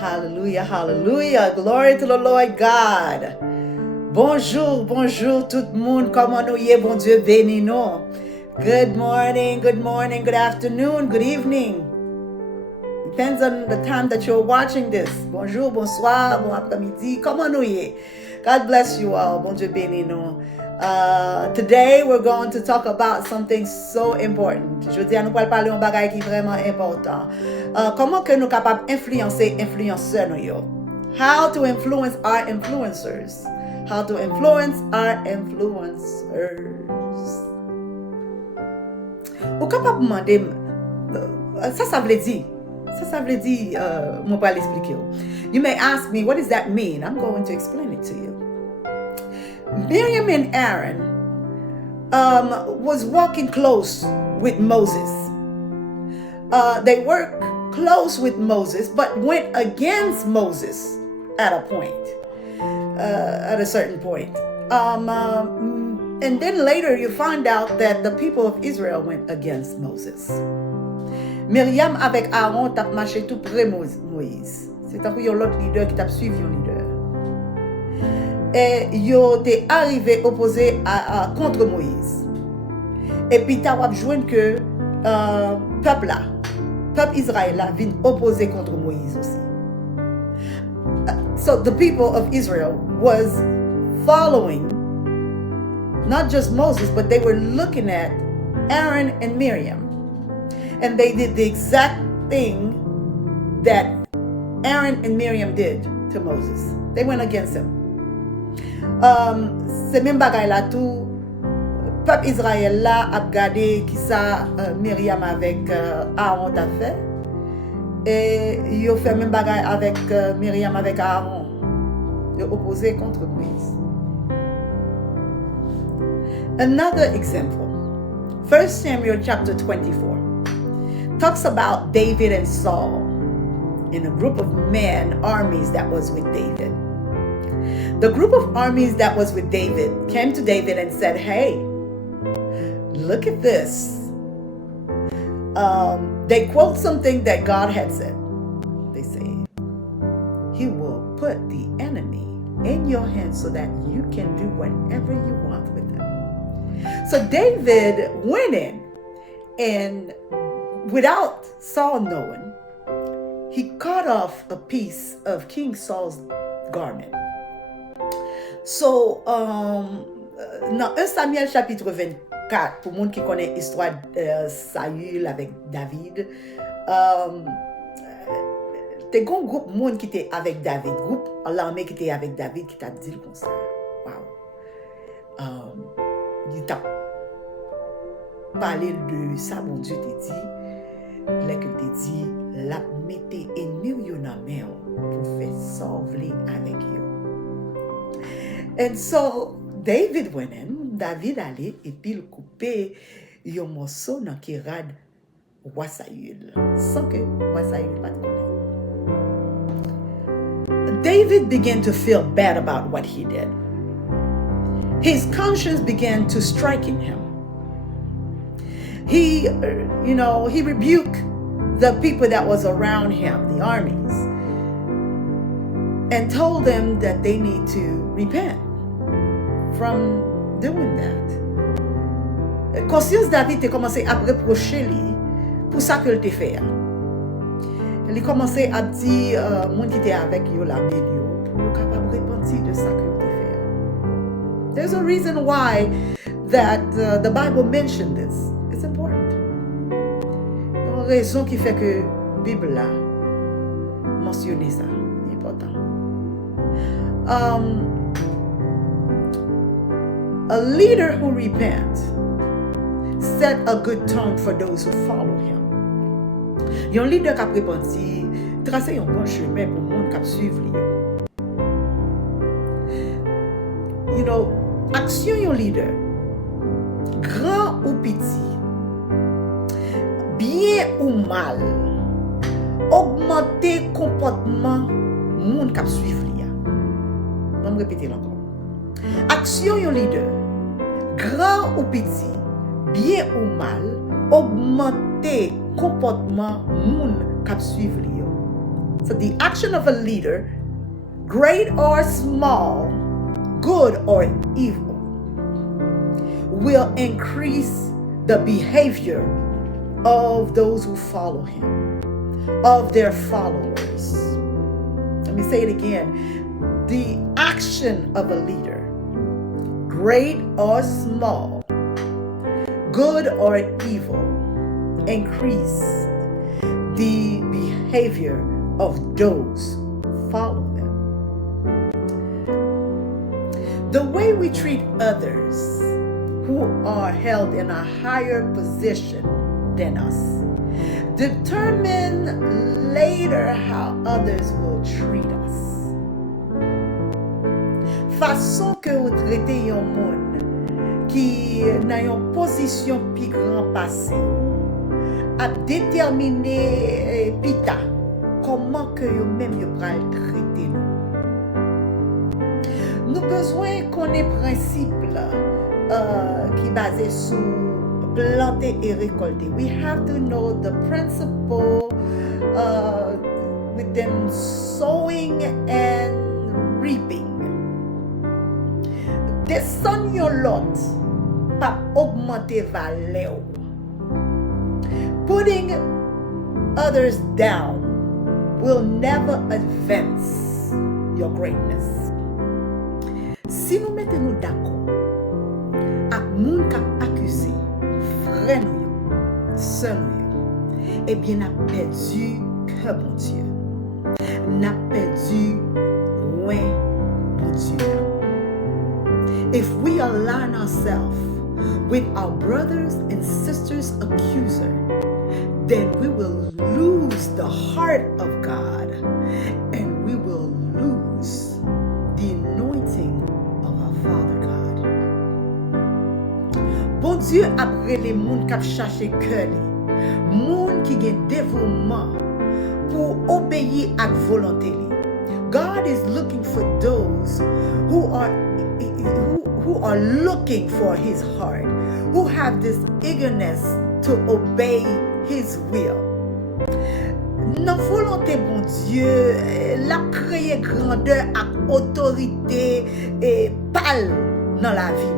Hallelujah, hallelujah. Glory to the Lord God. Bonjour, bonjour tout le monde. Comment nous y est, bon Dieu béni nous. Good morning, good afternoon, good evening. Depends on the time that you're watching this. Bonjour, bonsoir, bon après-midi. Comment nous y est? God bless you all. Bon Dieu béni nous. Today we're going to talk about something so important. Je dis à nous parler d'un bagage qui est vraiment important. Comment que nous capables d'influencer influenceurs nous yo? How to influence our influencers. How to influence our influencers. Ou capable demander ça veut dire. Ça veut dire moi pas l'expliquer. You may ask me, what does that mean? I'm going to explain it to you. Miriam and Aaron was walking close with Moses. They worked close with Moses, but went against Moses at a point, at a certain point. And then later you find out that the people of Israel went against Moses. Myriam avec Aaron t'a marché tout près Moïse. C'est un peu l'autre leader qui t'a suivi un leader. Et yo t'es arrivé opposé contre Moïse. Et puis t'as joint que peuple Israël là vient opposer contre Moïse aussi. So the people of Israel was following not just Moses, but they were looking at Aaron and Miriam. And they did the exact thing that Aaron and Miriam did to Moses. They went against him. C'est même bagay là tout peuple Israël là a regardé qui ça Myriam avec Aaron t'a fait et ils ont fait même bagay avec Myriam avec Aaron. Ils ont opposé contre Moïse. Another example. 1 Samuel chapter 24 talks about David and Saul in a group of men, armies that was with David. The group of armies that was with David came to David and said, hey, look at this. They quote something that God had said. They say, he will put the enemy in your hands so that you can do whatever you want with them. So David went in and without Saul knowing, he cut off a piece of King Saul's garment. So, dans 1 Samuel chapitre 24, pour monde qui connaît l'histoire de Saül avec David, t'es un groupe monde qui était avec David, groupe l'armée qui était avec David qui t'a dit comme ça. Wow. Il t'a parlé de ça, mon Dieu t'a dit, là que t'a dit, la mettez ennemi yo nan men pour faire sauver avec yo. And so David went in, David allait et puis il coupait un morceau dans qui rade roi Saül, sans que roi Saül pas connaît. David began to feel bad about what he did. His conscience began to strike in him. He rebuked the people that was around him, the armies, and told them that they need to repent from doing that. Conscience David a commencé à reprocher lui pour ça qu'il t'a fait. Il a commencé à dire monde qui était avec lui la milieu pour capable repentir de ça qu'il t'a fait. There's a reason why that the Bible mentioned this. It's important. Une raison qui fait que la Bible là mentionne ça. C'est important. A leader who repents set a good tone for those who follow him. Un leader qui a repenti, tracer un bon chemin pour le monde qui suit lui. You know, action un leader, grand ou petit, bien ou mal, augmenter comportement monde qui suit lui. Je vais répéter encore. Action un leader, grand ou petit, bien ou mal, augmenter comportement moun k'ap suivre li yo. So the action of a leader, great or small, good or evil, will increase the behavior of those who follow him, of their followers. Let me say it again. The action of a leader, great or small, good or evil, increase the behavior of those who follow them. The way we treat others who are held in a higher position than us determine later how others will treat us. Façon que vous traitez yon moun qui nan yon position pi grand passé a déterminé pita comment que yo même yo pral traiter nous. Nous besoin qu'on ait principe qui basé sur planter et récolter. We have to know the principle within sowing and reaping. Descend yon lot, pas augmenter valeur. Putting others down will never advance your greatness. Si nous mettons nous d'accord avec moun k'ap accusé, frère nous, sœur nous, eh bien n'a perdu que bon Dieu. N'a perdu loin bon Dieu. If we align ourselves with our brothers and sisters accuser, then we will lose the heart of God and we will lose the anointing of our Father God. Bon Dieu après les moun k'ap chercher cœur li, moun qui gen dévouement pour obéir à volonté li. God is looking for those who are looking for his heart, who have this eagerness to obey his will. Nan volonté bon Dieu, la créé grandeur ak autorité et pal dans la vie.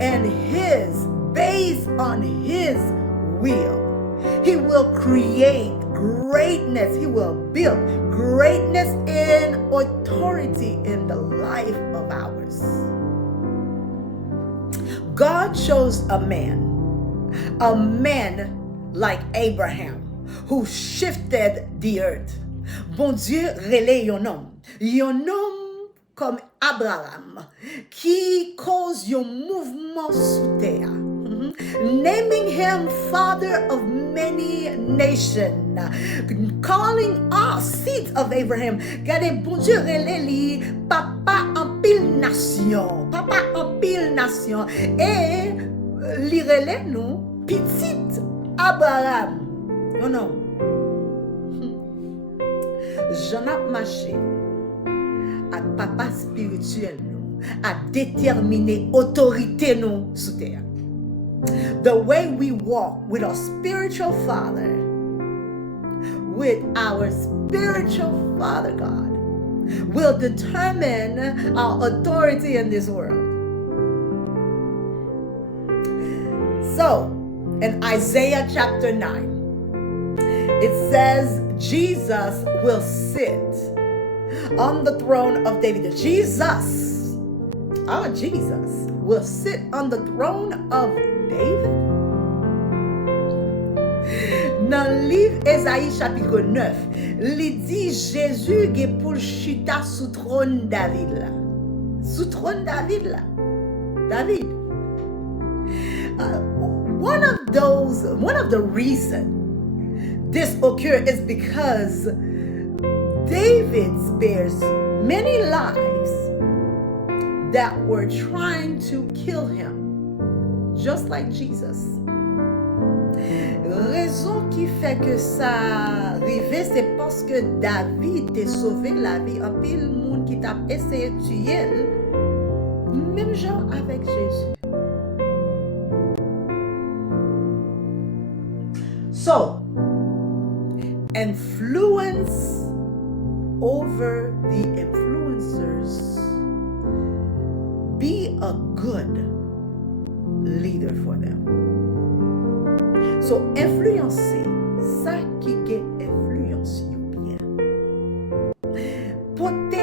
And based on his will, he will create greatness. He will build greatness and authority in the life of ours. God chose a man like Abraham, who shifted the earth. Bon Dieu relè yon homme comme Abraham, qui cause yon mouvement sous terre. Naming him father of many nations, calling us seeds of Abraham. Gade bon Dieu relè li papa en pile nation, et li relè nous petit Abraham. Non. J'en ap marché ak papa spirituel nous, a déterminé autorité nous sous terre. The way we walk with our spiritual father, with our spiritual Father God, will determine our authority in this world. So, in Isaiah chapter 9, it says Jesus will sit on the throne of David. Jesus will sit on the throne of David. Dans livre Esaïe chapitre 9, il dit Jésus est pour chita sous trône David là. Sous trône David là. David. One of the reasons this occurred is because David spares many lives that were trying to kill him, just like Jesus. Raison qui fait que ça arrivait, c'est parce que David t'a sauvé la vie. En pile monde qui t'a essayé de tuer, même genre avec Jésus. So, influence influence over the influencers. Be a good leader for them. So, influencer, ça qui est influence you bien. Porte